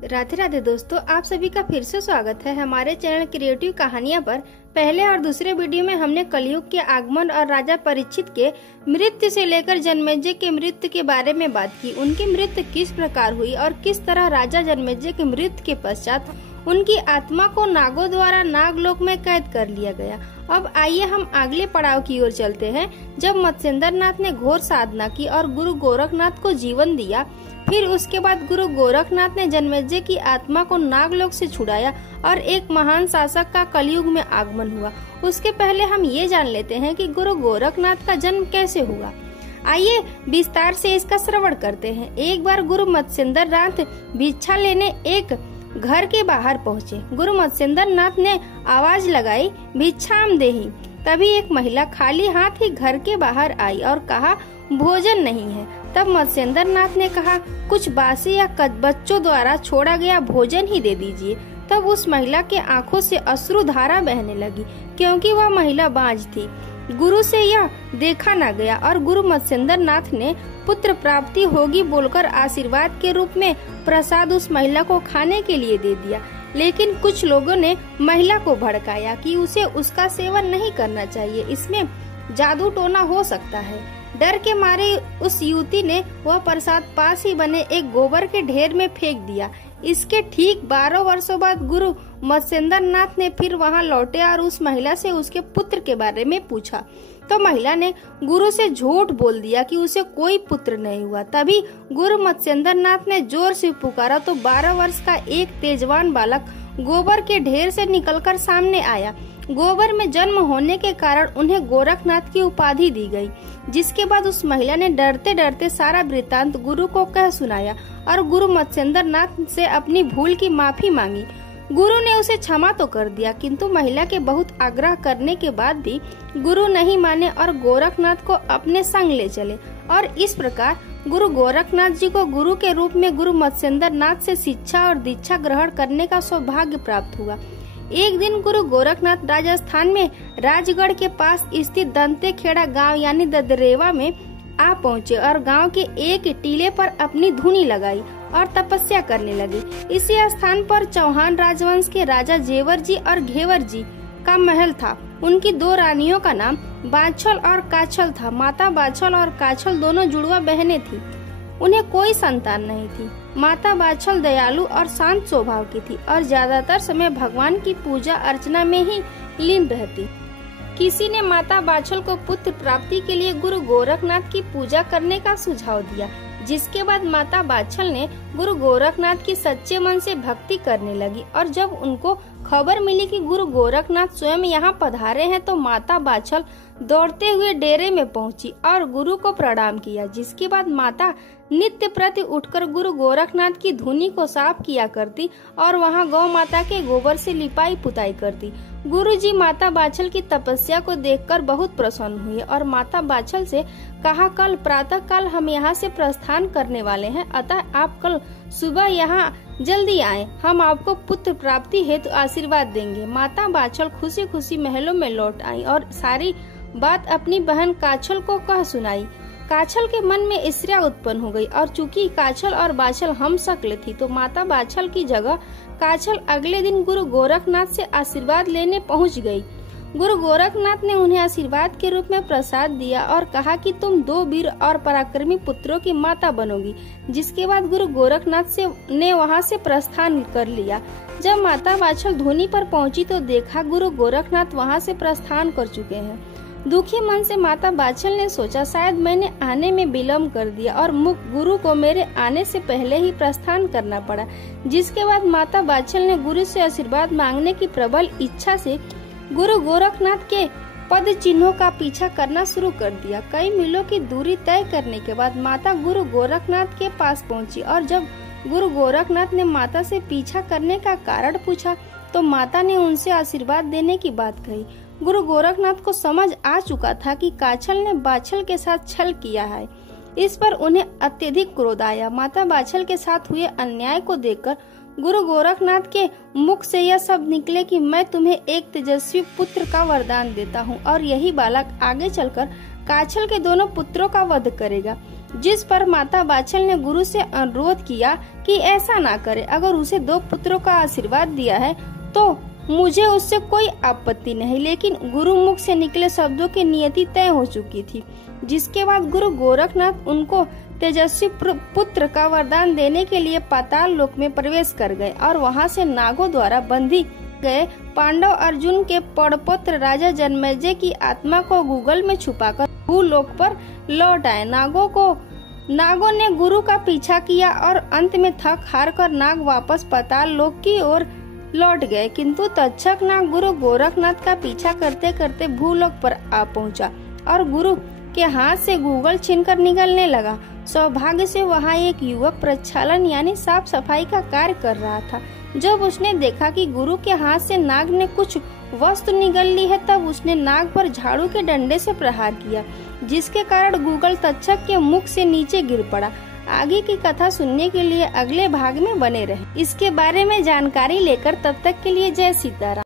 राधे राधे दोस्तों, आप सभी का फिर से स्वागत है हमारे चैनल क्रिएटिव कहानियां पर। पहले और दूसरे वीडियो में हमने कलयुग के आगमन और राजा परीक्षित के मृत्यु से लेकर जन्मेजय के मृत्यु के बारे में बात की। उनकी मृत्यु किस प्रकार हुई और किस तरह राजा जन्मेजय के मृत्यु के पश्चात उनकी आत्मा को नागों द्वारा नागलोक में कैद कर लिया गया। अब आइए हम अगले पड़ाव की ओर चलते हैं। जब मत्स्येंद्र नाथ ने घोर साधना की और गुरु गोरखनाथ को जीवन दिया, फिर उसके बाद गुरु गोरखनाथ ने जन्मेजय की आत्मा को नागलोक से छुड़ाया और एक महान शासक का कलयुग में आगमन हुआ। उसके पहले हम ये जान लेते हैं कि गुरु गोरखनाथ का जन्म कैसे हुआ। आइए विस्तार से इसका श्रवण करते हैं। एक बार गुरु मत्स्येंद्र नाथ भिक्षा लेने एक घर के बाहर पहुँचे। गुरु मत्स्येंद्र नाथ ने आवाज लगाई, भिक्षाम देहि। तभी एक महिला खाली हाथ ही घर के बाहर आई और कहा, भोजन नहीं है। तब मत्स्येंद्र नाथ ने कहा, कुछ बासी या बच्चों द्वारा छोड़ा गया भोजन ही दे दीजिए। तब उस महिला के आंखों से अश्रु धारा बहने लगी, क्योंकि वह महिला बांझ थी। गुरु से यह देखा न गया और गुरु मत्स्येंद्र नाथ ने पुत्र प्राप्ति होगी बोलकर आशीर्वाद के रूप में प्रसाद उस महिला को खाने के लिए दे दिया। लेकिन कुछ लोगों ने महिला को भड़काया कि उसे उसका सेवन नहीं करना चाहिए, इसमें जादू टोना हो सकता है। डर के मारे उस युवती ने वह प्रसाद पास ही बने एक गोबर के ढेर में फेंक दिया। इसके ठीक 12 वर्षों बाद गुरु मत्स्येंद्र नाथ ने फिर वहां लौटे और उस महिला से उसके पुत्र के बारे में पूछा, तो महिला ने गुरु से झूठ बोल दिया कि उसे कोई पुत्र नहीं हुआ। तभी गुरु मत्स्येंद्र नाथ ने जोर से पुकारा तो 12 वर्ष का एक तेजवान बालक गोबर के ढेर से निकलकर सामने आया। गोबर में जन्म होने के कारण उन्हें गोरखनाथ की उपाधि दी गई। जिसके बाद उस महिला ने डरते डरते सारा वृत्तांत गुरु को कह सुनाया और गुरु मत्स्येंद्र नाथ से अपनी भूल की माफी मांगी। गुरु ने उसे क्षमा तो कर दिया, किंतु महिला के बहुत आग्रह करने के बाद भी गुरु नहीं माने और गोरखनाथ को अपने संग ले चले। और इस प्रकार गुरु गोरखनाथ जी को गुरु के रूप में गुरु मत्स्येंद्र नाथ से शिक्षा और दीक्षा ग्रहण करने का सौभाग्य प्राप्त हुआ। एक दिन गुरु गोरखनाथ राजस्थान में राजगढ़ के पास स्थित दंतेखेड़ा गांव यानी ददरेवा में आ पहुँचे और गांव के एक टीले पर अपनी धुनी लगाई और तपस्या करने लगे। इसी स्थान पर चौहान राजवंश के राजा जेवर जी और घेवर जी का महल था। उनकी 2 रानियों का नाम बाछल और काछल था। माता बाछल और काछल दोनों जुड़वा बहनें थी। उन्हें कोई संतान नहीं थी। माता बाछल दयालु और शांत स्वभाव की थी और ज्यादातर समय भगवान की पूजा अर्चना में ही लीन रहती। किसी ने माता बाछल को पुत्र प्राप्ति के लिए गुरु गोरखनाथ की पूजा करने का सुझाव दिया, जिसके बाद माता बाछल ने गुरु गोरखनाथ की सच्चे मन से भक्ति करने लगी। और जब उनको खबर मिली कि गुरु गोरखनाथ स्वयं यहाँ पधारे हैं, तो माता बाछल दौड़ते हुए डेरे में पहुंची और गुरु को प्रणाम किया। जिसके बाद माता नित्य प्रति उठकर गुरु गोरखनाथ की धुनी को साफ किया करती और वहां गौ माता के गोबर से लिपाई पुताई करती। गुरु जी माता बाछल की तपस्या को देखकर बहुत प्रसन्न हुए और माता बाछल से कहा, कल प्रातः काल हम यहाँ से प्रस्थान करने वाले हैं, अतः आप कल सुबह यहाँ जल्दी आए, हम आपको पुत्र प्राप्ति हेतु आशीर्वाद देंगे। माता बाछल खुशी खुशी महलों में लौट आई और सारी बात अपनी बहन काछल को कह सुनाई। काछल के मन में ईर्ष्या उत्पन्न हो गई और चूंकि काछल और बाछल हम शक्ल थी, तो माता बाछल की जगह काछल अगले दिन गुरु गोरखनाथ से आशीर्वाद लेने पहुंच गई। गुरु गोरखनाथ ने उन्हें आशीर्वाद के रूप में प्रसाद दिया और कहा कि तुम 2 वीर और पराक्रमी पुत्रों की माता बनोगी। जिसके बाद गुरु गोरखनाथ ने वहां से प्रस्थान कर लिया। जब माता बाछल धुनी पर पहुंची तो देखा गुरु गोरखनाथ वहां से प्रस्थान कर चुके हैं। दुखी मन से माता बाछल ने सोचा, शायद मैंने आने में विलम्ब कर दिया और गुरु को मेरे आने से पहले ही प्रस्थान करना पड़ा। जिसके बाद माता बाछल ने गुरु से आशीर्वाद मांगने की प्रबल इच्छा से गुरु गोरखनाथ के पद चिन्हों का पीछा करना शुरू कर दिया। कई मीलों की दूरी तय करने के बाद माता गुरु गोरखनाथ के पास पहुंची और जब गुरु गोरखनाथ ने माता से पीछा करने का कारण पूछा, तो माता ने उनसे आशीर्वाद देने की बात कही। गुरु गोरखनाथ को समझ आ चुका था कि काछल ने बाछल के साथ छल किया है। इस पर उन्हें अत्यधिक क्रोध आया। माता बाछल के साथ हुए अन्याय को देखकर गुरु गोरखनाथ के मुख से यह शब्द निकले कि मैं तुम्हें एक तेजस्वी पुत्र का वरदान देता हूँ और यही बालक आगे चलकर काछल के दोनों पुत्रों का वध करेगा। जिस पर माता बाछल ने गुरु से अनुरोध किया कि ऐसा ना करे। अगर उसे 2 पुत्रों का आशीर्वाद दिया है तो मुझे उससे कोई आपत्ति नहीं। लेकिन गुरु मुख से निकले शब्दों की नियति तय हो चुकी थी। जिसके बाद गुरु गोरखनाथ उनको तेजस्वी पुत्र का वरदान देने के लिए पाताल लोक में प्रवेश कर गए और वहां से नागों द्वारा बंधी गए पांडव अर्जुन के पड़पोत्र राजा जन्मेजय की आत्मा को गूगल में छुपाकर भूलोक पर लौट आए। नागों ने गुरु का पीछा किया और अंत में थक हार कर नाग वापस पाताल लोक की ओर लौट गए। किंतु तक्षक नाग गुरु गोरखनाथ का पीछा करते करते भूलोक पर आ पहुंचा और गुरु के हाथ से गूगल छीनकर निकलने लगा। सौभाग्य से वहां एक युवक प्रक्षालन यानी साफ सफाई का कार्य कर रहा था। जब उसने देखा कि गुरु के हाथ से नाग ने कुछ वस्तु निगल ली है, तब उसने नाग पर झाड़ू के डंडे से प्रहार किया, जिसके कारण गूगल तक्षक के मुख से नीचे गिर पड़ा। आगे की कथा सुनने के लिए अगले भाग में बने रहें। इसके बारे में जानकारी लेकर तब तक के लिए जय सीताराम।